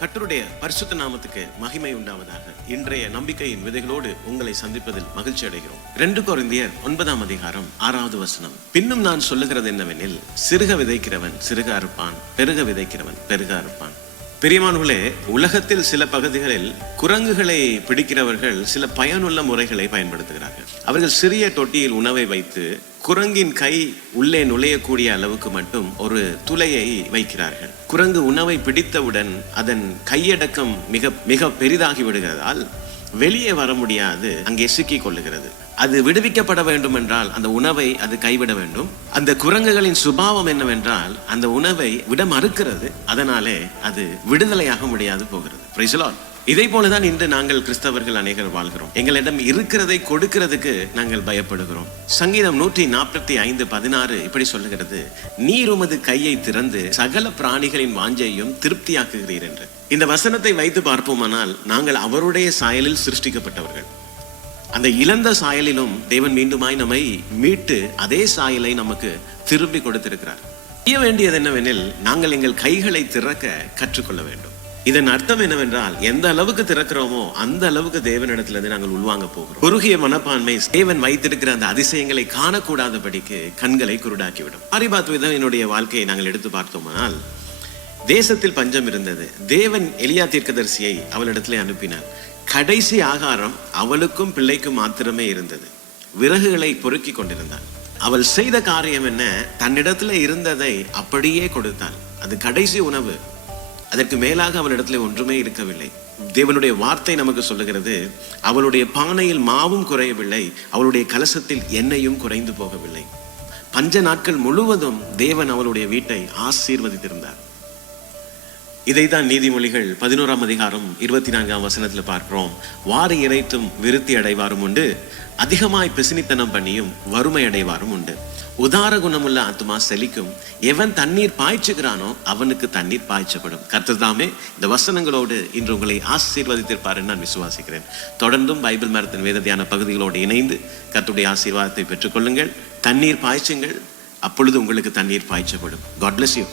கர்த்தருடைய பரிசுத்த நாமத்துக்கு மகிமை உண்டாவதாக. இன்றைய நம்பிக்கையின் விதைகளோடு உங்களை சந்திப்பதில் மகிழ்ச்சி அடைகிறோம். ரெண்டு குறைந்திய ஒன்பதாம் அதிகாரம் ஆறாவது வசனம். பின்னும் நான் சொல்லுகிறது என்னவெனில் சிறுக விதைக்கிறவன் சிறுக அறுப்பான் பெருக விதைக்கிறவன் பெருக அறுப்பான். பெரியமானவர்களே உலகத்தில் சில பகுதிகளில் குரங்குகளை பிடிக்கிறவர்கள் சில பயனுள்ள முறைகளை பயன்படுத்துகிறார்கள். அவர்கள் சிறிய தொட்டியில் உணவை வைத்து குரங்கின் கை உள்ளே நுழையக்கூடிய அளவுக்கு மட்டும் ஒரு துளையை வைக்கிறார்கள். குரங்கு உணவை பிடித்தவுடன் அதன் கையடக்கம் மிக மிக பெரிதாகி விடுகிறதால் வெளியே வர முடியாது அங்கே சிக்கிக் கொள்ளுகிறது. அது விடுவிக்கப்பட வேண்டும் என்றால் அந்த உணவை அது கைவிட வேண்டும். அந்த குரங்குகளின் சுபாவம் என்னவென்றால் அந்த உணவை விட மறுக்கிறது அதனாலே அது விடுதலையாக முடியாது போகிறது. Praise இதை போலதான் இன்று நாங்கள் கிறிஸ்தவர்கள் அநேகர் வாழ்கிறோம். எங்களிடம் இருக்கிறதை கொடுக்கிறதுக்கு நாங்கள் பயப்படுகிறோம். சங்கீதம் நூற்றி நாற்பத்தி ஐந்து பதினாறு இப்படி சொல்லுகிறது நீர் உமது கையை திறந்து சகல பிராணிகளின் வாஞ்சையும் திருப்தியாக்குகிறீர் என்று. இந்த வசனத்தை வைத்து பார்ப்போமானால் நாங்கள் அவருடைய சாயலில் சிருஷ்டிக்கப்பட்டவர்கள். அந்த இழந்த சாயலிலும் தேவன் மீண்டுமாய் நம்மை மீட்டு அதே சாயலை நமக்கு திரும்பி கொடுத்திருக்கிறார். செய்ய வேண்டியது என்னவெனில் நாங்கள் எங்கள் கைகளை திறக்க கற்றுக்கொள்ள வேண்டும். இதன் அர்த்தம் என்னவென்றால் எந்த அளவுக்கு திறக்கிறோமோ அந்த அளவுக்கு தேவனிடத்திலிருந்து நாங்கள் உள்வாங்க போகிறோம். குறுகிய மனப்பான்மை தேவன் வைத்திருக்கிற அந்த அதிசயங்களை காணக்கூடாதபடிக்கு கண்களை குருடாக்கிவிடும். அறிபார்த்து என்னுடைய வாழ்க்கையை நாங்கள் எடுத்து பார்த்தோமானால் தேசத்தில் பஞ்சம் இருந்தது. தேவன் எலியா தீர்க்கதரிசியை அவளிடத்திலே அனுப்பினார். கடைசி ஆகாரம் அவளுக்கும் பிள்ளைக்கும் மாத்திரமே இருந்தது. விறகுகளை பொறுக்கி கொண்டிருந்தாள் அவள் செய்த காரியம் என்ன? தன்னிடத்துல இருந்ததை அப்படியே கொடுத்தாள். அது கடைசி உணவு. அதற்கு மேலாக அவளிடத்துல ஒன்றுமே இருக்கவில்லை. தேவனுடைய வார்த்தை நமக்கு சொல்லுகிறது அவளுடைய பானையில் மாவும் குறையவில்லை அவளுடைய கலசத்தில் எண்ணெயும் குறைந்து போகவில்லை. பஞ்ச நாட்கள் முழுவதும் தேவன் அவளுடைய வீட்டை ஆசீர்வதித்திருந்தார். இதைதான் நீதிமொழிகள் பதினோராம் அதிகாரம் இருபத்தி நான்காம் வசனத்தில் பார்க்கிறோம். வாரி இறைத்தும் விருத்தி அடைவாரும் உண்டு. அதிகமாய் பிசினித்தனம் பண்ணியும் வறுமை அடைவாரும் உண்டு. உதார குணமுள்ள ஆத்மா செழிக்கும். எவன் தண்ணீர் பாய்ச்சுகிறானோ அவனுக்கு தண்ணீர் பாய்ச்சப்படும். கர்த்தர்தாமே இந்த வசனங்களோடு இன்று உங்களை ஆசீர்வதித்திருப்பாருன்னு நான் விசுவாசிக்கிறேன். தொடர்ந்தும் பைபிள் மரத்தின் வேதத்தியான பகுதிகளோடு இணைந்து கத்துடைய ஆசீர்வாதத்தை பெற்றுக்கொள்ளுங்கள். தண்ணீர் பாய்ச்சுங்கள். அப்பொழுது உங்களுக்கு தண்ணீர் பாய்ச்சப்படும். God bless you